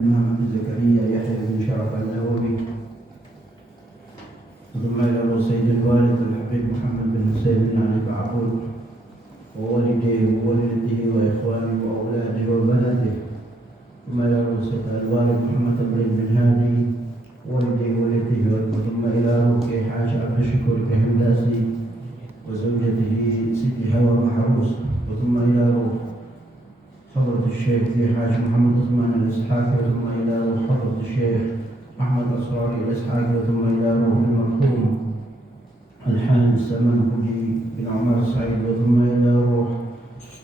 الإمام زكريا يحيى بن شرف النووي، ثم إلى سيد الوالد الحبيب محمد بن حسين بن علي بعبود ووالديه ووالدته وإخوانه وأولاده وبناته، ثم إلى سيد الوالد محمد بن هادي ووالديه ووالدته، ثم إلى روح حاج عبد الشكور الكهنداسي وزوجته ست هوى محروس، وثم إلى روح حضرة الشيخ في حاج محمد عثمان الإسحاقي، ثم إلى روح حضرة الشيخ أحمد أسرار الإسحاقي، ثم إلى روح المرحوم الحاج السمنهجي بن عمر السعيد، ثم إلى روح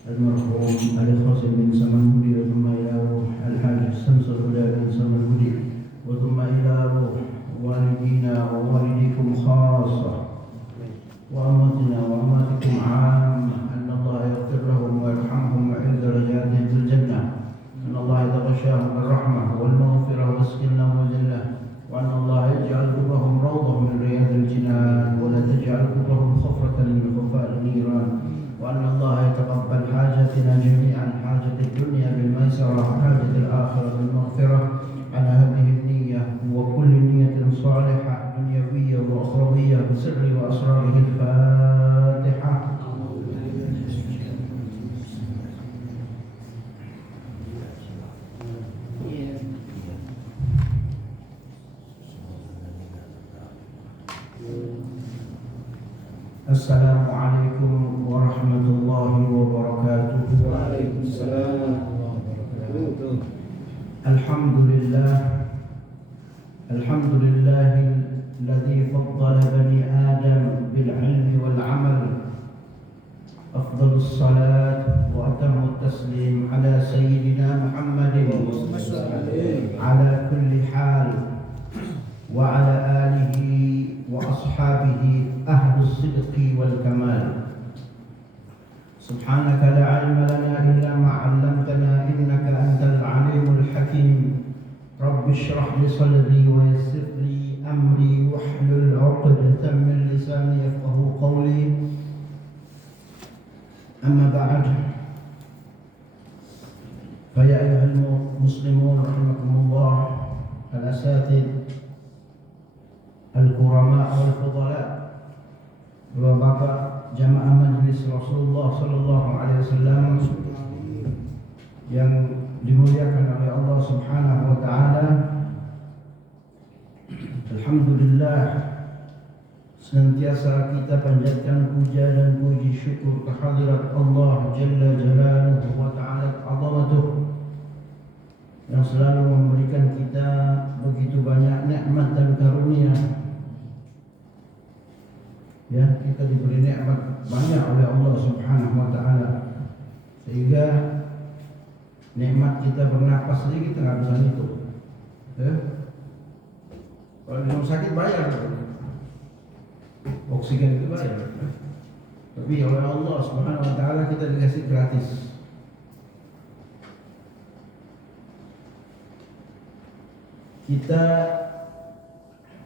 المرحوم علي خاصم بن سمنهجي، ثم إلى روح الحاج الشمس الهدى بن سمنهجي، وثم إلى روح والدينا ووالديكم خاصة وأمتنا وأماتكم عامة، أن الله يغفر لهم ويرحمهم ويعز درجاتهم في الجنة، أن الله يتغشاهم بالرحمة والمغفرة والسكينة والذلة، وأن الله يجعل قبرهم روضة من رياض الجنان ولا تجعل قبرهم خفرة من خفاء النيران، وأن الله يتقبل حاجتنا جميعا، حاجة الدنيا بالميسرة وحاجة الآخرة بالمغفرة، على هذه النية وكل نية صالحة دنيوية وأخروية بسر وأسراره. الفاتحة. السلام عليكم ورحمة الله وبركاته. وعليكم السلام ورحمة الله وبركاته. الحمد لله الذي فضل بني آدم بالعلم والعمل، أفضل الصلاة وأتم التسليم على سيدنا محمد على كل حال، وعلى آله وأصحابه أهل الصدق والكمال. سبحانك لا علم لنا إلا ما علمتنا إنك أنت العليم الحكيم. رب اشرح لي صدري ويسر لي أمري واحلل عقدة من لساني يفقهوا قولي. أما بعد، فيا أيها المسلمون رحمكم الله، الأساتذة الكرماء والفضلاء، Bapak jamaah Majelis Rasulullah Sallallahu Alaihi Wasallam yang dimuliakan oleh Allah Subhanahu Wa Taala, alhamdulillah senantiasa kita panjatkan puja dan puji syukur kehadirat Allah Jalla Jalaluhu wa Ta'ala Azamatuh yang selalu memberikan kita begitu banyak nikmat dan karunia. Ya, kita diberi nikmat banyak oleh Allah Subhanahu wa Ta'ala, sehingga nikmat kita bernapas saja kita nggak bisa hitung. Ya? Kalau di rumah sakit bayar, oksigen itu bayar. Tapi oleh Allah Subhanahu wa Ta'ala kita dikasih gratis. Kita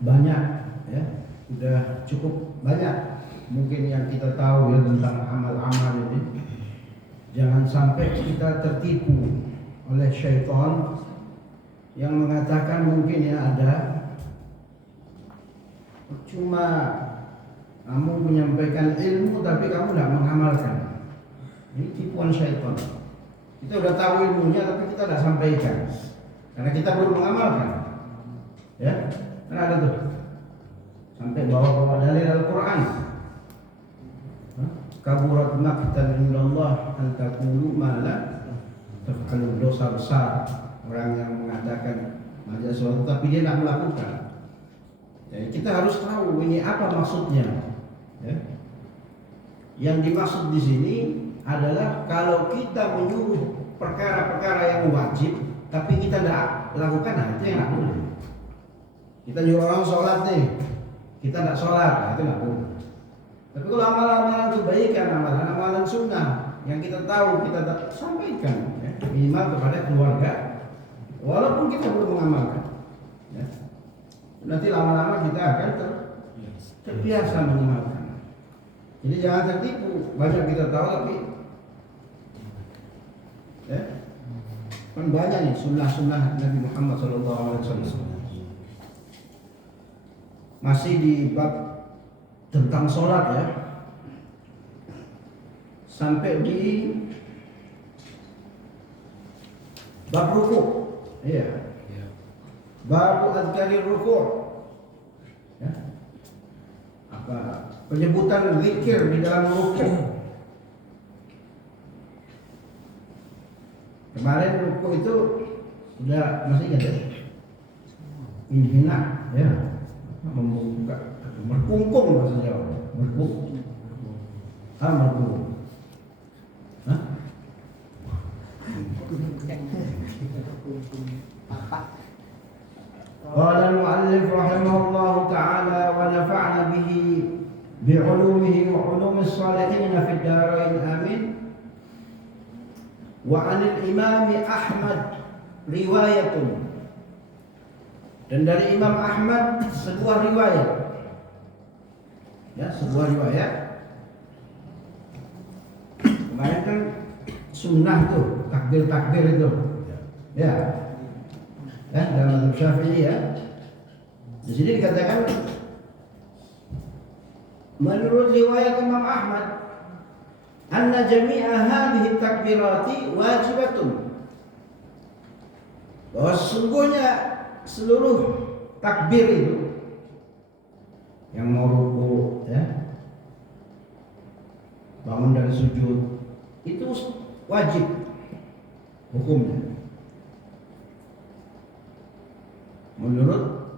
banyak, ya, sudah cukup banyak mungkin yang kita tahu ya tentang amal-amal ini. Jangan sampai kita tertipu oleh syaitan yang mengatakan mungkin ya ada, cuma kamu menyampaikan ilmu tapi kamu tidak mengamalkan. Ini tipuan syaitan. Kita sudah tahu ilmunya tapi kita tidak sampaikan karena kita belum mengamalkan. Ya, kan ada tuh sampai bawa dalil Al-Quran. Kaburat maqtan indallah an taqulu ma la taf'alu. Dosa besar orang yang mengatakan ada sesuatu tapi dia tidak melakukan. Jadi kita harus tahu ini apa maksudnya. Ya. Yang dimaksud di sini adalah kalau kita menyuruh perkara-perkara yang wajib tapi kita tidak lakukan, nah itu yang tidak boleh. Kita nyuruh orang sholat nih, kita tidak sholat, nah itu tidak boleh. Tapi kalau amalan-amalan kebaikan, amalan-amalan sunnah yang kita tahu, kita sampaikan, ya, minimal kepada keluarga, walaupun kita belum mengamalkan. Ya. Nanti lama-lama kita akan terbiasa mengamalkan. Jadi jangan tertipu, banyak kita tahu tapi, ya, Kan banyak nih sunnah-sunnah Nabi Muhammad SAW. Masih di bab tentang sholat ya, sampai di bab ruku, iya, bab adhkari ruku, ya. Apa penyebutan zikir di dalam ruku. Kemarin ruku itu sudah masih ingat ya? Inhina ya, membuka, berkungkung bahasa Jawa, berkungkung. Berkungkung. Hah? Qala al-mu'allif rahimahullahu ta'ala wa nafa'na bihi bi'ulumihi wa 'ulumis shalihin fid dharain amin. Wa 'anil Imam Ahmad riwayatun, dan dari Imam Ahmad sebuah riwayat, ya, sebuah riwayat. Kemarin kan sunnah tuh, takbir itu, ya, dalam mazhab Syafi'i ya. Di sini dikatakan menurut riwayat Imam Ahmad, anna jami'a hadhihi takbirati wajibatun, bahwa sesungguhnya seluruh takbir itu, yang mau ruku ya, bangun dari sujud, itu wajib hukumnya menurut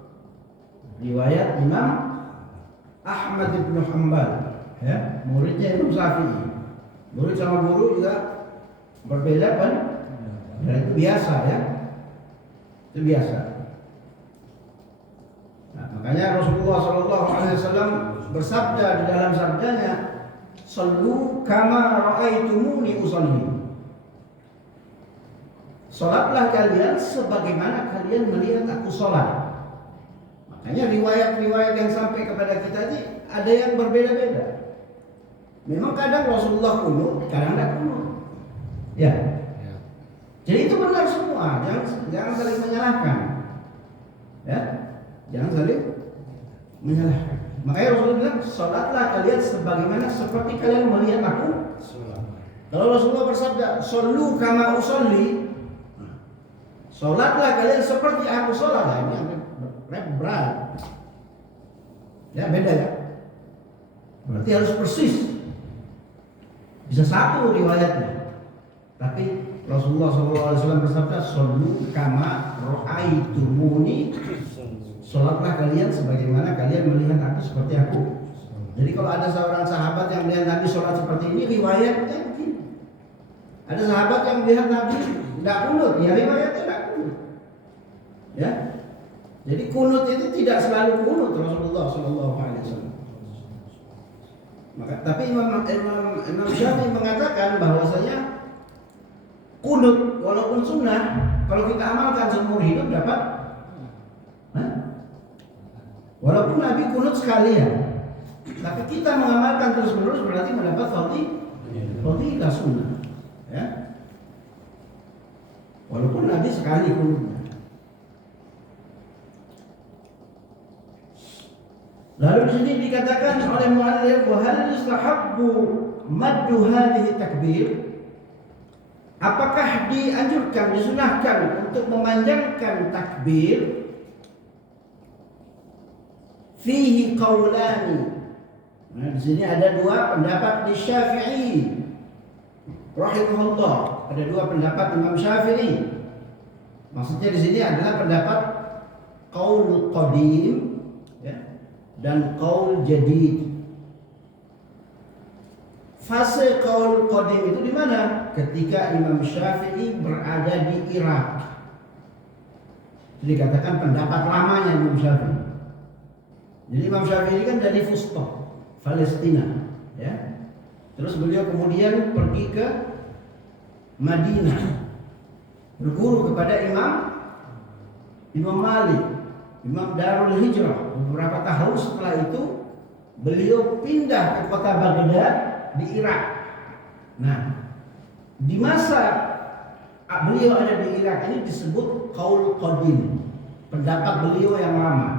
riwayat Imam Ahmad bin Hanbal, ya, muridnya Imam Syafi'i. Murid sama guru juga berbeda kan? Dan itu biasa ya, itu biasa. Nah, makanya Rasulullah SAW bersabda di dalam sabdanya, "Sallu kama ra'aitumuni usalli." Salatlah kalian sebagaimana kalian melihat aku salat. Makanya riwayat-riwayat yang sampai kepada kita ini ada yang berbeda-beda. Memang kadang Rasulullah kunut, kadang tidak kunut. Ya. Jadi itu benar semua, jangan saling menyalahkan. Ya, jangan saling menyalahkan. Makanya Rasulullah bilang, salatlah kalian sebagaimana seperti kalian melihat aku. Kalau Rasulullah bersabda, "Shallu kama usolli," salatlah kalian seperti aku salat. Nah, ini berat. Ya, beda ya. Berarti harus persis. Bisa satu riwayatnya, tapi Rasulullah SAW bersabda, "Shallu kama ra'aitumuni," salatlah kalian sebagaimana kalian melihat aku seperti aku. Jadi kalau ada seorang sahabat yang melihat Nabi sholat seperti ini, riwayatnya begini. Ada sahabat yang melihat Nabi tidak kunut, ya riwayatnya tidak kunut. Ya, jadi kunut itu tidak selalu kunut Rasulullah SAW. Tapi Imam Syafi'i mengatakan bahwasanya kunut walaupun sunnah, kalau kita amalkan seumur hidup dapat. Walaupun Nabi kunut sekali ya, tapi kita mengamalkan terus menerus berarti mendapat fadilah sunnah. Ya, walaupun Nabi sekali kunutnya. Lalu di sini dikatakan oleh muallif, wa hal yustahabbu maddu hadhihi takbir, apakah dianjurkan, disunahkan untuk memanjangkan takbir? Fihi qaulani. Nah, di sini ada dua pendapat di Syafi'i rahimahullah. Ada dua pendapat Imam Syafi'i. Maksudnya di sini adalah pendapat qaul qadim, ya, dan qaul jadid. Fase qaul qadim itu di mana? Ketika Imam Syafi'i berada di Irak. Jadi dikatakan pendapat lamanya Imam Syafi'i. Jadi Imam Syafi'i kan dari Fustat, Palestina, ya. Terus beliau kemudian pergi ke Madinah, berguru kepada Imam Malik, Imam Darul Hijrah. Beberapa tahun setelah itu beliau pindah ke kota Baghdad di Irak. Nah, di masa beliau ada di Irak ini disebut qaul qadim, pendapat beliau yang lama.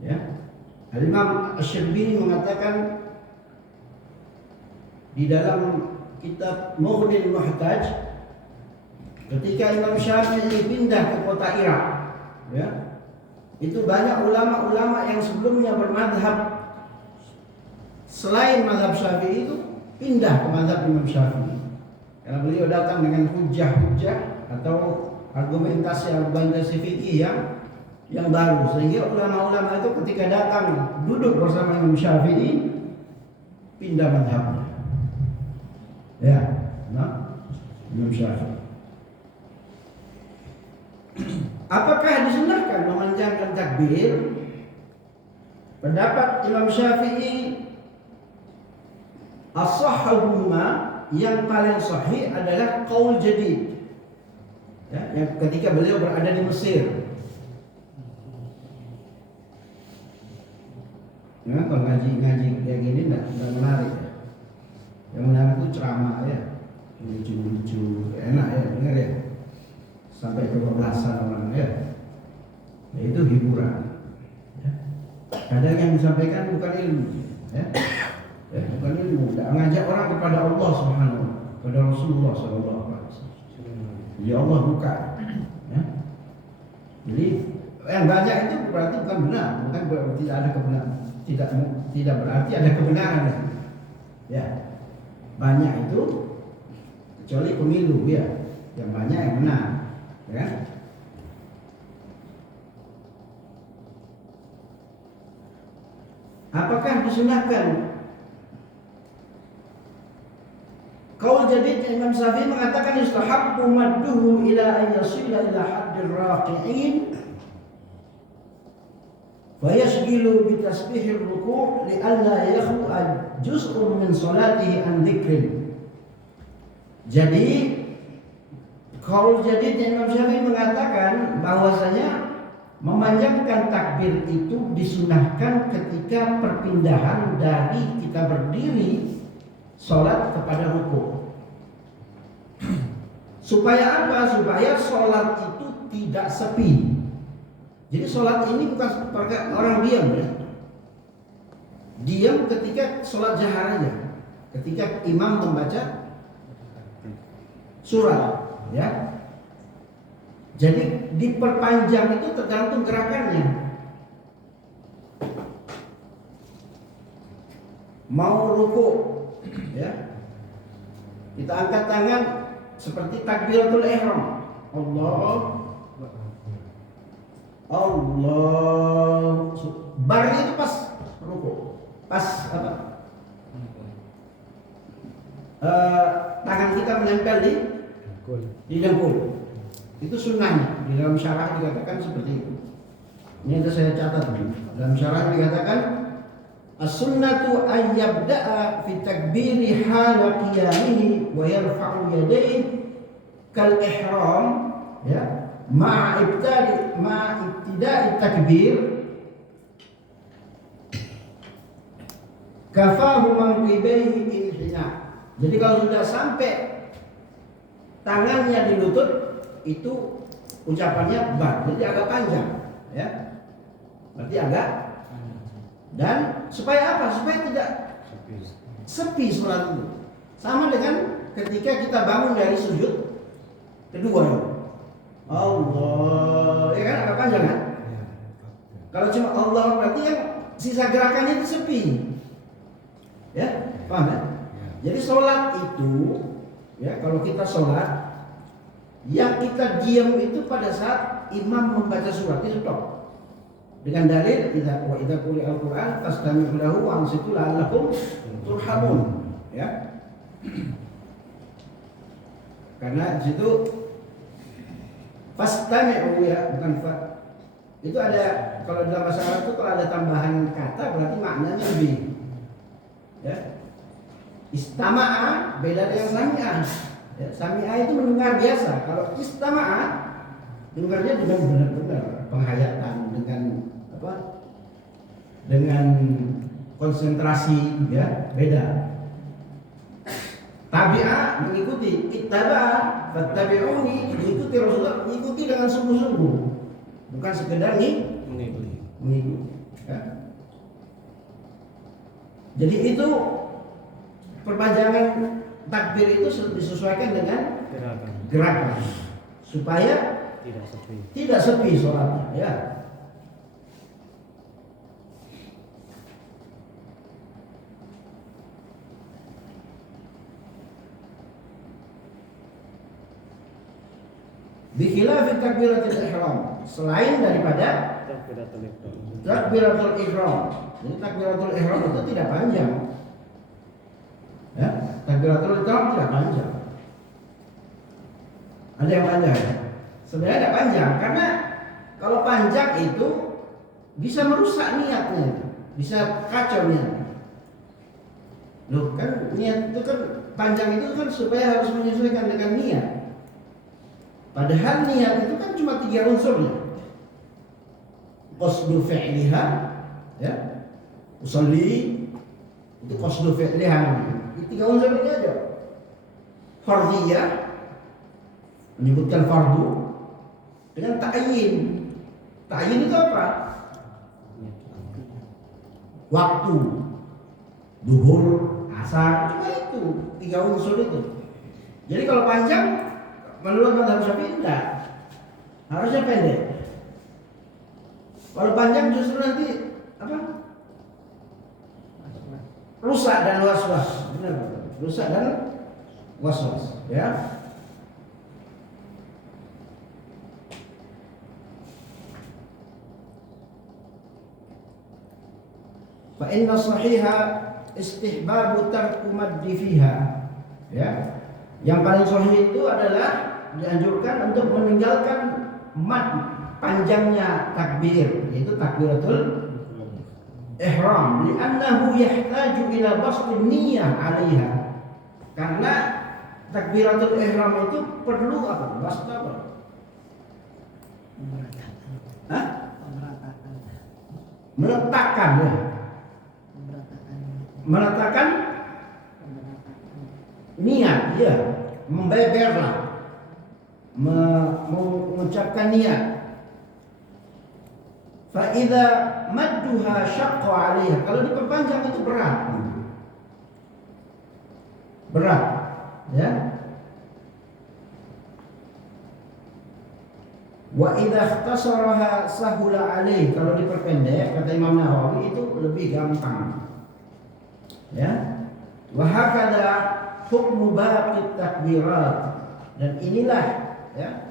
Ya. Al-Imam Asy-Syarbini mengatakan di dalam kitab Mughnil Muhtaj, ketika Imam Syafi'i pindah ke kota Irak, ya, itu banyak ulama-ulama yang sebelumnya bermadhab selain mazhab Syafi'i itu pindah ke mazhab Imam Syafi'i. Karena beliau datang dengan hujah-hujah atau argumentasi fikih yang baru, sehingga ulama-ulama itu ketika datang duduk bersama Imam Syafi'i pindah mazhabnya. Ya, nah, Imam Syafi'i. Apakah disunahkan memanjangkan takbir? Pendapat Imam Syafi'i as-sahhahuma, yang paling sahih adalah qaul jadid. Ya, yang ketika beliau berada di Mesir. Ya, kalau ngaji kayak gini enggak menarik ya. Yang menarik itu ceramah ya, lucu-lucu, enak ya, dengar ya. Sampai kebablasan orang ya. Nah, itu hiburan. Ya. Kadang yang disampaikan bukan ilmu, ya. Ya, bukan ilmu, mengajak orang kepada Allah Subhanahu wa taala, kepada Rasulullah sallallahu alaihi wasallam. Ya Allah bukan. Ya. Jadi yang banyak itu berarti bukan benar, bukan berarti tidak ada kebenaran. Tidak berarti ada kebenaran. Ya. Banyak itu kecuali pemilu ya. Yang banyak yang benar, ya. Apakah disunahkan? Qaul jadid Imam Syafi'i mengatakan yustahabbu madduhu ila an yasila ila haddir raqi'in wa yashghilu bi tasbihir ruku' li alla yakhlu'a juz'un min salatihi an dzikrin. Jadi qaul jadid Imam Syafi'i mengatakan bahwasanya memanjangkan takbir itu disunahkan ketika perpindahan dari kita berdiri sholat kepada ruku. Supaya apa? Supaya sholat itu tidak sepi. Jadi sholat ini bukan orang diam ya. Diam ketika sholat jahar aja. Ketika imam membaca surat, ya. Jadi diperpanjang itu tergantung gerakannya. Mau ruku, ya, kita angkat tangan seperti takbiratul ihram. Allah. Barnya itu pas ruku, pas apa? Tangan kita menempel di dengkul. Itu sunnahnya. Di dalam syarah dikatakan seperti itu. Ini yang saya catat dulu. Dalam syarah dikatakan as-sunnatu an yabda'a fi takbiri hala qiyamihi wa yarfa'u yadayhi kal ihram, ya, ma'a ibtida'i takbir kafahu manqibaihi inhina. Jadi kalau sudah sampai tangannya di lutut itu ucapannya bar, jadi agak panjang, ya. Berarti agak. Dan supaya apa? Supaya tidak sepi sholat itu. Sama dengan ketika kita bangun dari sujud kedua. Allah, ya kan agak panjang kan? Kalau cuma Allah berarti yang sisa gerakannya itu sepi. Ya, paham ya? Jadi sholat itu, ya, kalau kita sholat, yang kita diam itu pada saat imam membaca surat itu stop. Dengan dalil idza quri'al Qur'an fastami'u lahu wa ansitu la'allakum turhamun, ya. Karena di situ fastami'u, ya, bukan fa. Itu ada, kalau dalam bahasa Arab itu kalau ada tambahan kata berarti maknanya lebih, ya. Istama'a beda dengan sami'a. Ya, sami'a itu mendengar biasa. Kalau istama'a dengarnya dengan benar-benar penghayatan, dengan apa? Dengan konsentrasi, ya, beda. Tabi'a mengikuti, ittaba'a fattabi'uni, mengikuti Rasulullah, mengikuti dengan sungguh-sungguh. Bukan sekedar mengikuti. Ya. Jadi itu perpanjangan takbir itu disesuaikan dengan gerakan supaya tidak sepi sholatnya, ya. Bikhilaf takbiratul ihram, selain daripada takbiratul ihram. Jadi takbiratul ihram itu tidak panjang. Ya, takbiratul ihram tidak panjang. Ada yang panjang? Sebenarnya tidak panjang karena kalau panjang itu bisa merusak niatnya, bisa kacau niatnya. Loh kan niat itu kan panjang itu kan supaya harus menyesuaikan dengan niat. Padahal niat itu kan cuma 3 unsurnya. Qasdu fi'liha, ya. Usolli itu qasdu fi'liha. Itu 3 unsur ini aja. Fardhiyah menyebutkan fardu dengan ta'yin. Ta'yin itu apa? Waktu. Duhur, asar, cuma itu 3 unsur itu. Jadi kalau panjang menurut mazhab Syafi'i enggak, harusnya pendek. Kalau panjang justru nanti apa? Rusak dan was-was. Benar, rusak dan was-was, ya. Fa inna sahiha istihbabu tarku maddi fiha, ya. Yang paling sahih itu adalah dianjurkan untuk meninggalkan mad panjangnya takbir, yaitu takbiratul ihram, li'annahu yahtaju ila bastin niyyah 'alaiha. Karena takbiratul ihram itu perlu apa? Bast apa? Hah? Meletakkan, ya. Meletakkan niat, ya, membeberlah, mengucapkan niat. Fa idza madduha syaqqa 'alaiha, kalau diperpanjang itu berat, ya. Wa idza ikhtasaraha sahula 'alaihi, kalau diperpendek kata Imam Nawawi itu lebih gampang, ya. Wa hakadha hukmu baqi takbirat, dan inilah, ya,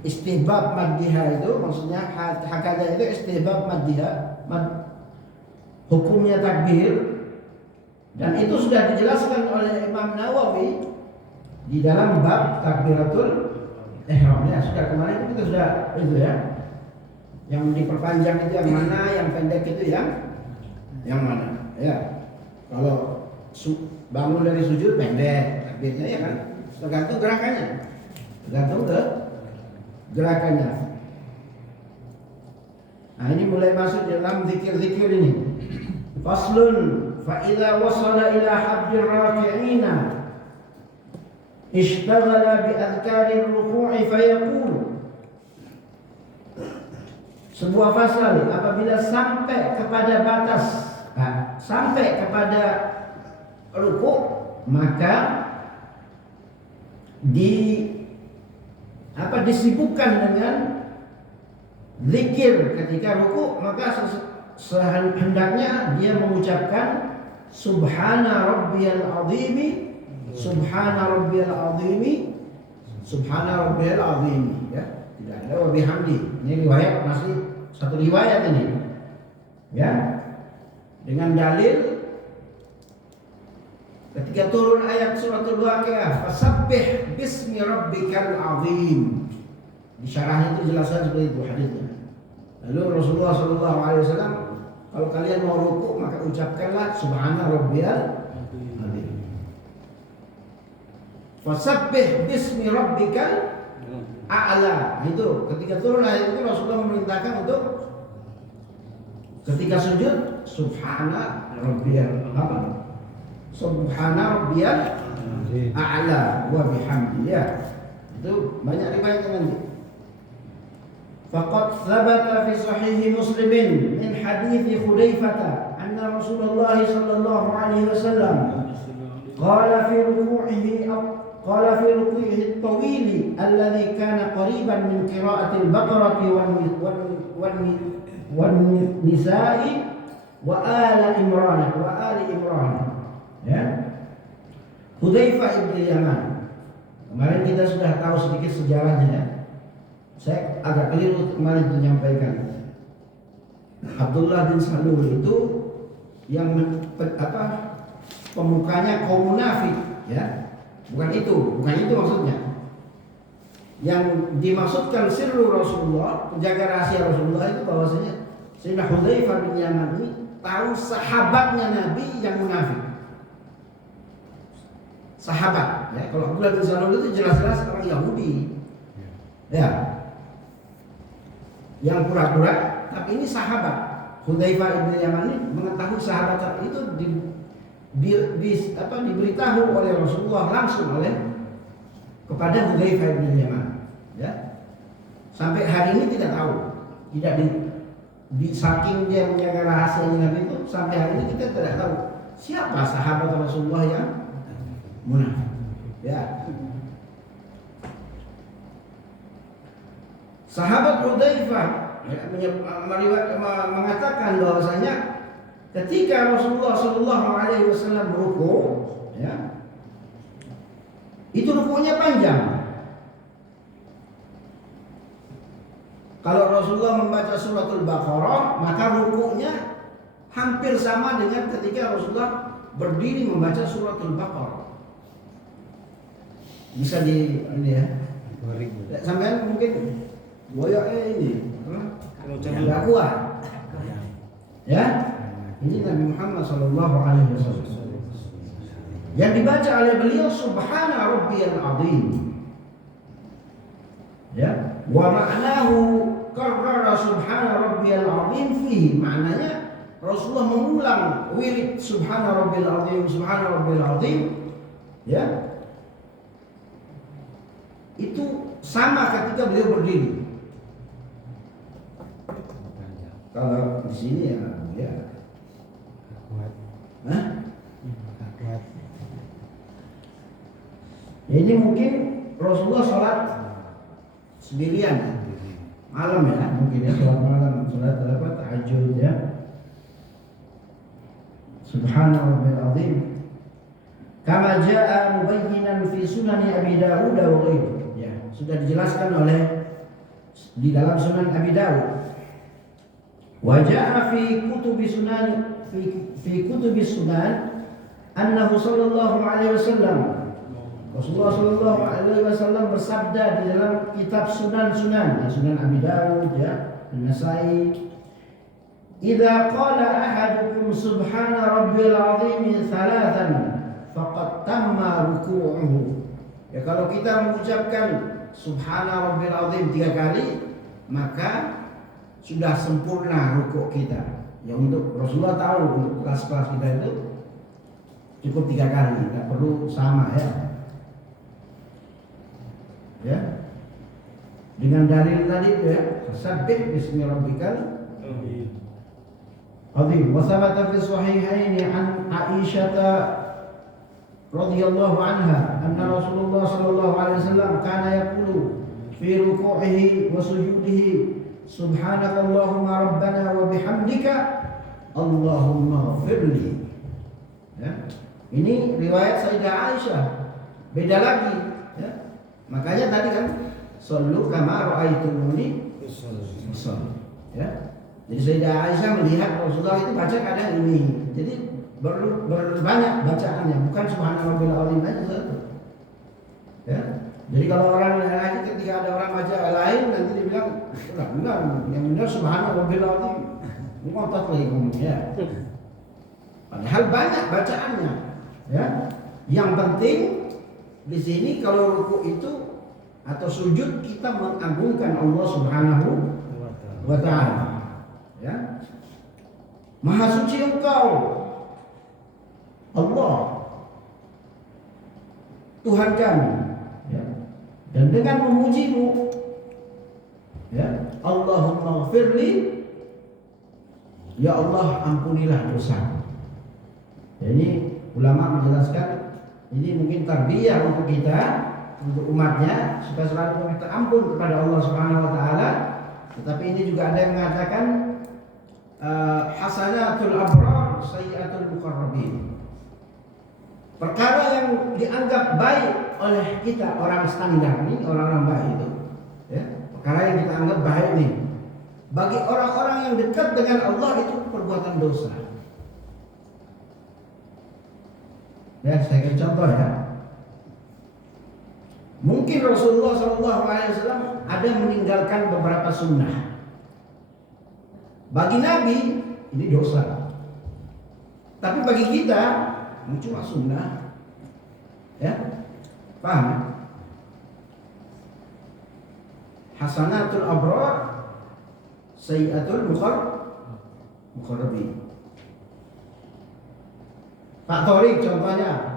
istihbab maddiha itu, maksudnya hakada itu istihbab maddiha, hukumnya takbir, dan itu sudah dijelaskan oleh Imam Nawawi di dalam bab takbiratul ihram, ya. Sudah kemarin kita sudah itu, ya, yang diperpanjang itu yang mana, yang pendek itu yang mana, ya. Kalau bangun dari sujud pendek takbirnya, ya kan, tergantung gerakannya, tergantung ke gerakannya. Nah, ini mulai masuk dalam zikir-zikir ini. Faslun, fa idza wasala ila habdir raki'ina ishtaghala bi adhkarir ruku'i fayaqul. Sebuah fasal apabila sampai kepada batas, sampai kepada rukuk, maka disibukkan dengan zikir ketika rukuk, maka sehendaknya dia mengucapkan subhana rabbiyal azimi, subhana rabbiyal azimi, subhana rabbiyal azimi, ya. Tidak ada wa bihamdi. Ini riwayat, masih satu riwayat ini, ya, dengan dalil ketika turun ayat suratul Waqiah, fasabbih bismi rabbikal azim. Di syarahnya itu jelaskan seperti itu hadisnya. Lalu Rasulullah SAW, kalau kalian mau rukuk maka ucapkanlah subhana rabbiyal azim. Fasabbih bismi rabbikal a'la. Itu ketika turun ayat itu Rasulullah memerintahkan untuk ketika sujud subhana rabbiyal a'la. Subhana rabbiyal a'la wa bihamdi, ya. Itu banyak riwayatnya nanti. Faqad thabata fi sahih Muslimin min hadits Hudzaifah anna Rasulullah sallallahu alaihi wasallam qala fi ruku'ihi at-tawil alladhi kana qariban min qira'ati al-baqarah wan nisa'i wa ali imran, ya. Hudzaifah ibn Yaman. Kemarin kita sudah tahu sedikit sejarahnya, ya. Saya agak keliru kemarin menyampaikan. Abdullah bin Salul itu yang pemukanya kaum munafik, ya. Bukan itu maksudnya. Yang dimaksudkan sirru Rasulullah, penjaga rahasia Rasulullah itu bahwasanya Sayyidina Hudzaifah bin Yaman ini tahu sahabatnya Nabi yang munafik. Sahabat, ya. Kalau Abdullah bin Salul itu jelas-jelas orang Yahudi, ya, yang pura-pura, tapi ini sahabat. Hudzaifah bin Yaman ini mengetahui sahabat itu diberitahu oleh Rasulullah langsung kepada Hudzaifah bin Yaman, ya. Sampai hari ini tidak tahu, tidak di saking dia menjaga rahasia Nabi itu, sampai hari ini kita tidak tahu siapa sahabat Rasulullah yang munafik, ya. Sahabat Hudzaifah mengatakan bahwasanya ketika Rasulullah Shallallahu Alaihi Wasallam ruku, ya, itu rukunya panjang. Kalau Rasulullah membaca suratul Baqarah, maka rukunya hampir sama dengan ketika Rasulullah berdiri membaca suratul Baqarah. Bisa ini, ya. Sampai mungkin goyoknya ini nggak kuat, ya. Ini Nabi Muhammad Sallallahu Alaihi Wasallam yang dibaca oleh beliau Subhana Rabbiyal Azim, ya. Wa ma'nahu karrara Subhana Rabbiyal Azim fihi, maknanya Rasulullah mengulang wirid Subhana Rabbiyal Azim, Subhana Rabbiyal Azim, ya. Itu sama ketika beliau berdiri. Kalau di sini ya kuat. Hah? Kuat. Ini mungkin Rasulullah sholat sendirian malam, ya, mungkin ya, sholat malam, sholat tahajud, ya. Subhana Rabbil Azim. Kama jaa mubayyinan fi Sunan Abi Dawud wa ghairu. Ya, sudah dijelaskan di dalam Sunan Abi Dawud. Wa jaa fi kutubi sunan annahu sallallahu alaihi wasallam, Rasulullah sallallahu alaihi wasallam bersabda di dalam kitab Sunan Abi Dawud, ya, An-Nasai, "Idza qala ahadukum subhana rabbil azim thalathan faqad tamma ruku'uhu." Ya, kalau kita mengucapkan subhana rabbil azim 3 kali, maka sudah sempurna rukuk kita. Ya, untuk Rasulullah tahu untuk kelas-kelas kita itu cukup 3 kali, tidak perlu sama, ya. Ya. Dengan dalil tadi itu, ya, sabbih bismi rabbikal azim. Wa thabata fi sahihaini an Aisyah radhiyallahu anha anna Rasulullah sallallahu alaihi wasallam kana yaqulu fi ruku'ihi wa sujudihi subhanakallahumma rabbana wa bihamdika Allahumma ghfirli. Ya. Ini riwayat Sayyidah Aisyah. Beda lagi, ya. Makanya tadi kan sallu kama ra'aitumuni usolli, ya. Jadi Sayyidah Aisyah melihat Rasulullah itu baca kadang ini. Jadi berbanyak bacaannya, bukan subhanarabbil azim aja satu. Ya. Jadi kalau orang lagi ketika ada orang baca lain nanti dibilang enggak, yang benar subhanarabbil azim. Ngotot lagi ngomongnya. Padahal banyak bacaannya, ya. Yang penting di sini kalau ruku itu atau sujud kita mengagungkan Allah Subhanahu wa taala. Ya. Maha suci Engkau Allah Tuhan kami, ya. Dan dengan memujimu, ya, Allahumma ghfirli, ya Allah ampunilah dosa. Ya, ini ulama menjelaskan ini mungkin tarbiyah untuk kita, untuk umatnya, supaya selalu meminta ampun kepada Allah Subhanahu wa taala. Tetapi ini juga ada yang mengatakan hasanatul abrar sayyiatul muqarrabin. Perkara yang dianggap baik oleh kita orang standar ini, orang baik itu, ya, perkara yang kita anggap baik nih, bagi orang-orang yang dekat dengan Allah itu perbuatan dosa. Ya, saya kasih contoh ya. Mungkin Rasulullah SAW ada meninggalkan beberapa sunnah. Bagi Nabi ini dosa. Tapi bagi kita ini cuma sunnah. Ya, paham? Hasanatul abrar sayyiatul muqarrabin. Pak Torik contohnya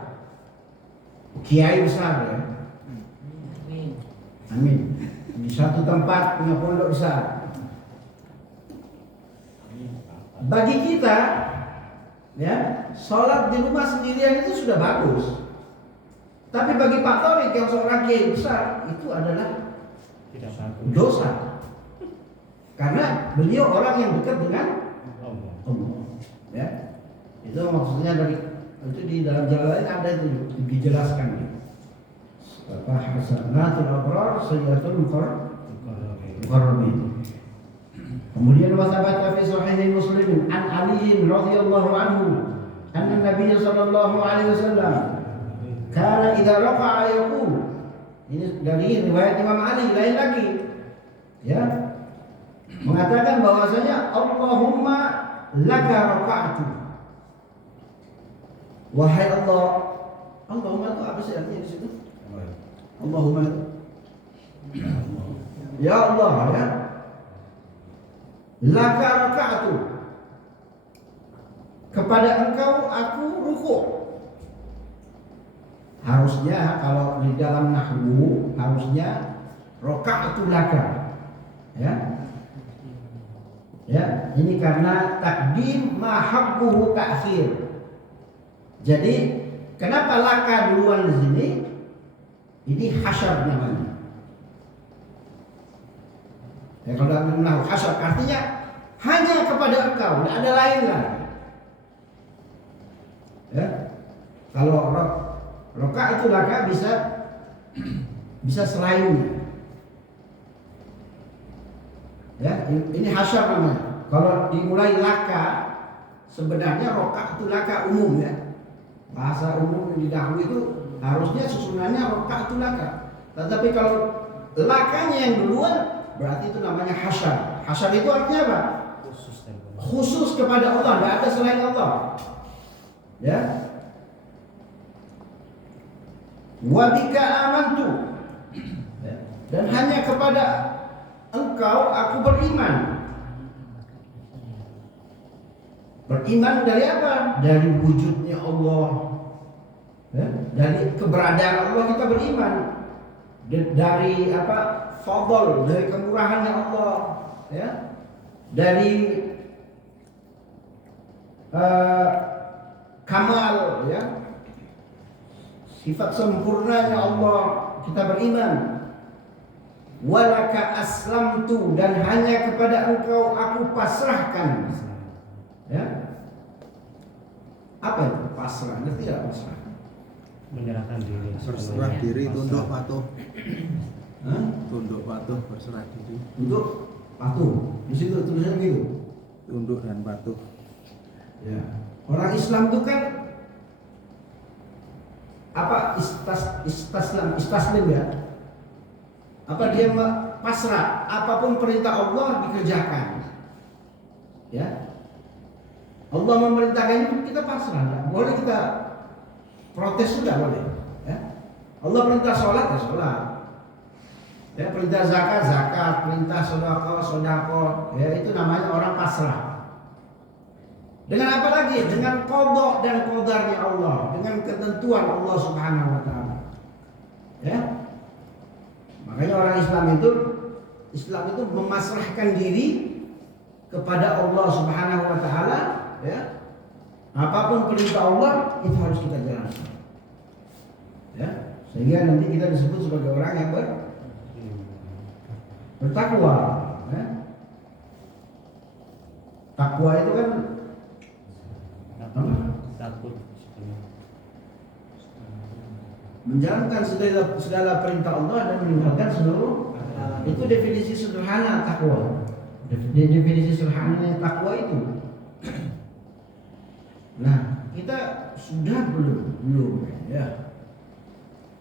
kiai besar ya. Amin. Di satu tempat punya pondok besar. Bagi kita, ya, sholat di rumah sendirian itu sudah bagus. Tapi bagi Pak Torik yang seorang kiai besar itu adalah Tidak bagus. dosa. Karena beliau orang yang dekat dengan Allah. Ya, itu maksudnya itu di dalam jalan lain ada itu dijelaskan. Hasanatul abrar sayyiatul muqarrabin. Kemudian wasabata fi sahih Muslim an Ali radhiyallahu anhu anna Nabi sallallahu alaihi wasallam kana idza raqa'a yaqul. Ini dari riwayat Imam Ali lain lagi. Ya. Mengatakan bahwasanya Allahumma laka raqa'tu. Wahai Allah. Allahumma itu apa sih artinya di situ? Allahumma, ya Allah, ya, laka raka'atu, kepada engkau aku rukuk. Harusnya kalau di dalam nahwu harusnya raka'atu laka, ya, ya, ini karena takdim mahabbuhu ta'khir. Jadi kenapa laka duluan di sini? Ini hasyar namanya. Ya, kalau dalam nahwu hasyar artinya hanya kepada engkau, tidak ada lain lah. Ya, kalau roka itu laka bisa selainnya. Ya, ini hasyar namanya. Kalau dimulai laka, sebenarnya roka itu laka umum ya. Bahasa umum di nahwu itu harusnya susunannya raka'atul laka. Tetapi kalau lakanya yang duluan berarti itu namanya hasyar. Hasyar itu artinya apa? Khusus kepada Allah, tidak ada selain Allah. Ya. Wa bika amantu. Ya. Dan hanya kepada engkau aku beriman. Beriman dari apa? Dari wujudnya Allah. Ya, dari keberadaan Allah kita beriman. Dari apa? Fadl, dari kemurahannya Allah, ya. Dari kamal, ya. Sifat sempurnanya Allah kita beriman. Walaka aslamtu, dan hanya kepada engkau aku pasrahkan. Ya. Apa itu pasrah? Ngerti tidak pasrah? Menyerahkan diri. Berserah diri, tunduk patuh. Hah? Tunduk patuh, berserah diri. Untuk patuh. Di situ tulisannya gitu. Tunduk dan patuh. Ya. Orang Islam itu kan apa istaslim ya? Apa dia pasrah? Apapun perintah Allah dikerjakan. Ya. Allah memerintahkan itu kita pasrah. Enggak boleh kita protes, sudah boleh. Ya. Allah perintah sholat ya sholat. Ya, perintah zakat zakat, perintah sedekah, ya itu namanya orang pasrah. Dengan apa lagi? Dengan qada dan qadarnya Allah, dengan ketentuan Allah Subhanahu wa taala. Ya. Makanya orang Islam itu memasrahkan diri kepada Allah Subhanahu wa taala, ya. Apapun perintah Allah itu harus kita jalankan. Ya, sehingga nanti kita disebut sebagai orang yang bertakwa, ya. Takwa itu kan takut menjalankan segala perintah Allah dan meninggalkan seluruh. Itu definisi sederhana takwa. Definisi sederhana takwa itu. Nah, kita sudah belum ya.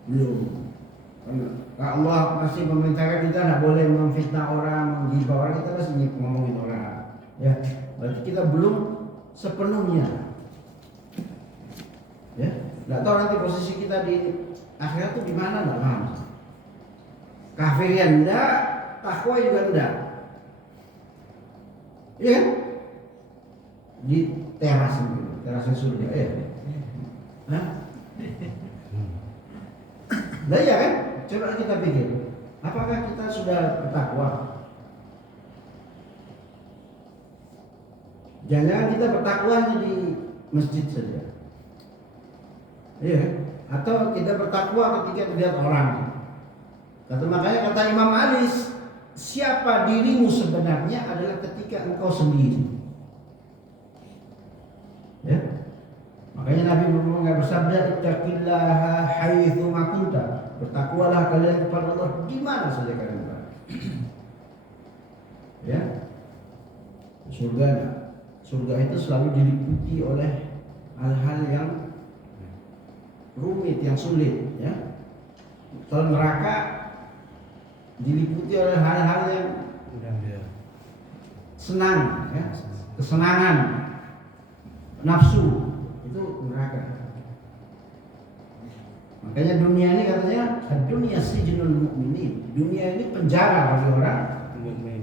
Belum. Allah masih memerintahkan kita tidak boleh memfitnah orang, menggibah orang, kita masih ngomongin orang. Ya, berarti kita belum sepenuhnya. Ya, nggak tahu nanti posisi kita di akhirat itu di mana, nggak paham. Kafirian enggak, takwa juga enggak. Iya kan? Di terasnya surga ya. Hah? Nah iya kan? Coba kita pikir, apakah kita sudah bertakwa? Jangan kita bertakwa hanya di masjid saja. Iya, atau kita bertakwa ketika melihat orang. Makanya kata Imam Ali, siapa dirimu sebenarnya adalah ketika engkau sendiri. Ya. Makanya Nabi Muhammad bersabda, "Ittaqillaha haitsu ma kunta." Bertakwalah kalian kepada Allah di mana saja kalian berada. Ya. Surga itu selalu diliputi oleh hal-hal yang rumit, yang sulit, ya. Kalau neraka diliputi oleh hal-hal yang senang, ya. Kesenangan, nafsu, itu neraka. Makanya dunia ini katanya dunia sijnul mukminin. Dunia ini penjara bagi orang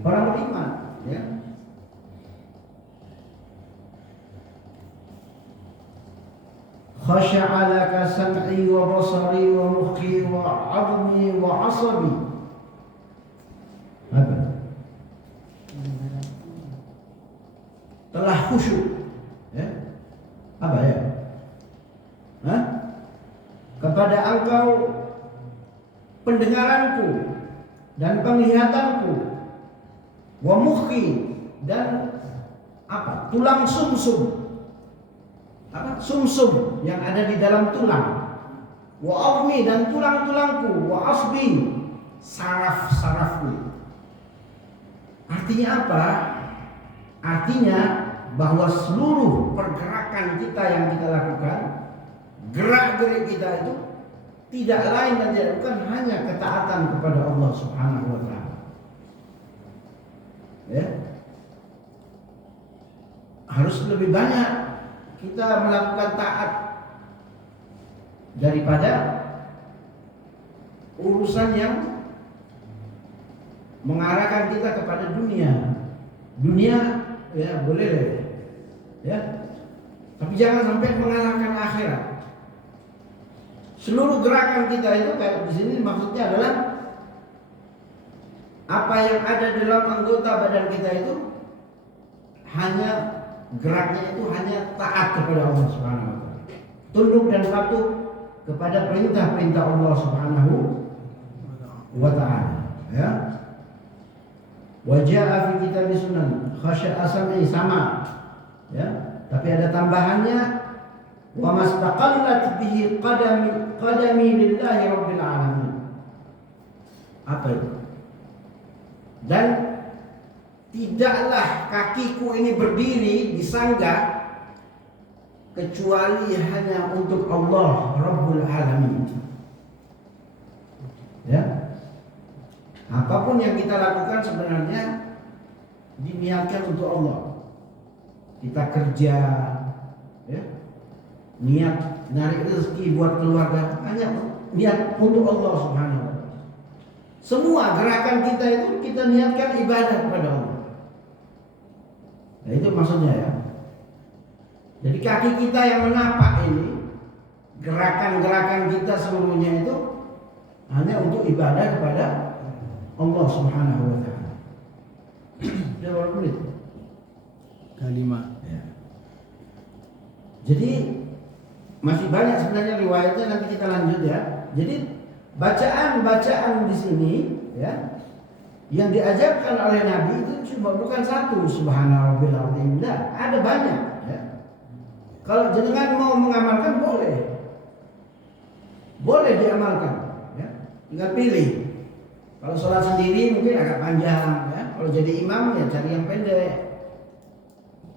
beriman, ya. Khasha'a laka sam'i wa basari wa mukhi wa 'azmi wa 'asabi. Apa? Telah khusyuk, ya. Apa ya? Hah? Kepada engkau pendengaranku dan penglihatanku, wa mukhi, dan apa? Tulang sumsum. Apa? Sumsum yang ada di dalam tulang, wa azmi, dan tulang-tulangku, wa asbi, saraf-sarafku. Artinya apa? Artinya bahwa seluruh pergerakan kita yang kita lakukan, gerak-gerik kita itu tidak lain dan tidak bukan hanya ketaatan kepada Allah Subhanahu wa taala. Ya. Harus lebih banyak kita melakukan taat daripada urusan yang mengarahkan kita kepada dunia. Dunia ya boleh, ya, tapi jangan sampai mengalahkan akhirat. Seluruh gerakan kita itu kayak di sini maksudnya adalah apa yang ada dalam anggota badan kita itu hanya geraknya itu hanya taat kepada Allah Subhanahu wa taala. Tunduk dan patuh kepada perintah-perintah Allah Subhanahu wa taala, ya. Wa jaa fi kitab sunan khasya'a sam'i, sama, ya. Tapi ada tambahannya, wa mastaqallat bihi qadami lillahi rabbil alamin. Apa itu? Dan tidaklah kakiku ini berdiri di sangga kecuali hanya untuk Allah Rabbul Alamin. Ya. Apapun yang kita lakukan sebenarnya diniatkan untuk Allah. Kita kerja, ya, niat narik rezeki buat keluarga hanya niat untuk Allah Subhanahu wa taala. Semua gerakan kita itu kita niatkan ibadah kepada Allah. Nah, itu maksudnya, ya. Jadi kaki kita yang menapak ini, gerakan-gerakan kita seluruhnya itu hanya untuk ibadah kepada Allah Subhanahu wa taala. Dia berapa menit? K5. Ya. Jadi masih banyak sebenarnya riwayatnya, nanti kita lanjut ya. Jadi bacaan-bacaan di sini ya yang diajarkan oleh Nabi itu cuma bukan satu, subhana rabbil azim, ada banyak ya. Kalau jenengan mau mengamalkan boleh diamalkan ya. Tinggal pilih. Kalau sholat sendiri mungkin agak panjang ya. Kalau jadi imam ya cari yang pendek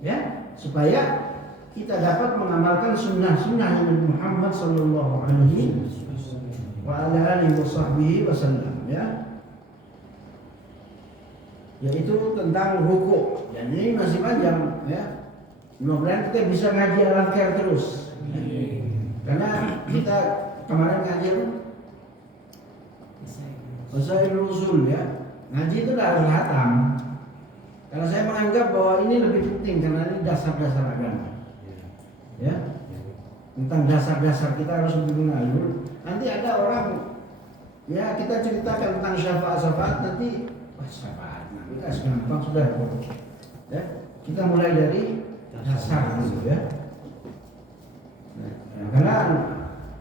ya, supaya kita dapat mengamalkan sunnah-sunnah Nabi Muhammad sallallahu alaihi wa ala alihi wasallam ya. Yaitu tentang rukuk. Dan ini masih panjang ya. Mudah-mudahan kita bisa ngaji al-adhkar terus. Ya. Karena kita kemarin ngaji apa? Masailul usul ya. Ngaji itu udah harus hatam. Karena saya menganggap bahwa ini lebih penting karena ini dasar-dasar agama. Ya. Tentang dasar-dasar kita harus lebih mengalir. Nanti ada orang ya kita ceritakan tentang syafaat nanti syafaat. Nah, gampang sudah. Ya. Kita mulai dari dasar gitu ya. Nah, karena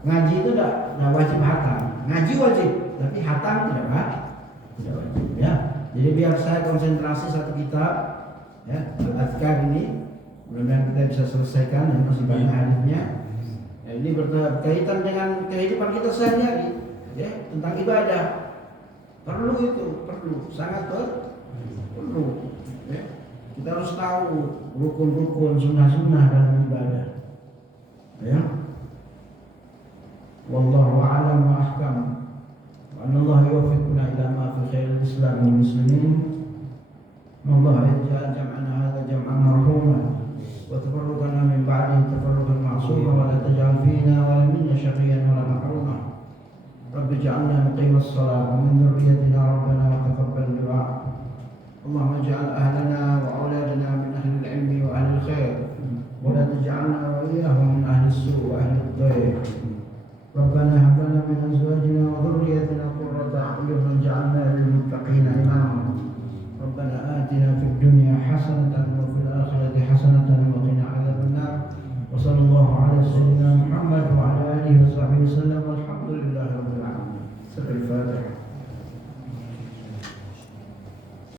ngaji itu tidak wajib hatam. Ngaji wajib, tapi hatam tidak wajib ya. Jadi biar saya konsentrasi satu kitab ya, al-adhkar ini, mudah-mudahan kita bisa selesaikan dan masih banyak hadisnya. Ya, ini berkaitan dengan kehidupan kita sehari-hari ya, tentang ibadah. Perlu sangat perlu ya. Kita harus tahu rukun-rukun, sunnah-sunnah dalam ibadah. Ya. Wallahu a'lam wa ahkam. Wa anallahu yuwaffiquna ila ma fi khairil Islam wal muslimin. Allah yaj'al jam'ana hadha jam'an marhuma wa tafarruqana min ba'dihi tafarruqan ma'suma wa la taj'al fina wa la minna shaqiyyan wa la mahruma. Rabbi ij'alna muqimas shalah wa min dhurriyyatina rabbana wa taqabbal du'a. اللهم اجعل أهلنا وأولادنا من أهل العلم وأهل الخير ولا تجعلنا وإياهم من أهل السوء وأهل الضيق. ربنا هب لنا من أزواجنا وذريتنا قرة أعين واجعلنا للمتقين إماما. ربنا آتنا في الدنيا حسنة وفي الآخرة حسنة وقنا عذاب النار. وصلى الله على سيدنا محمد وعلى آله وصحبه وسلم والحمد لله رب العالمين. سر الفاتحة.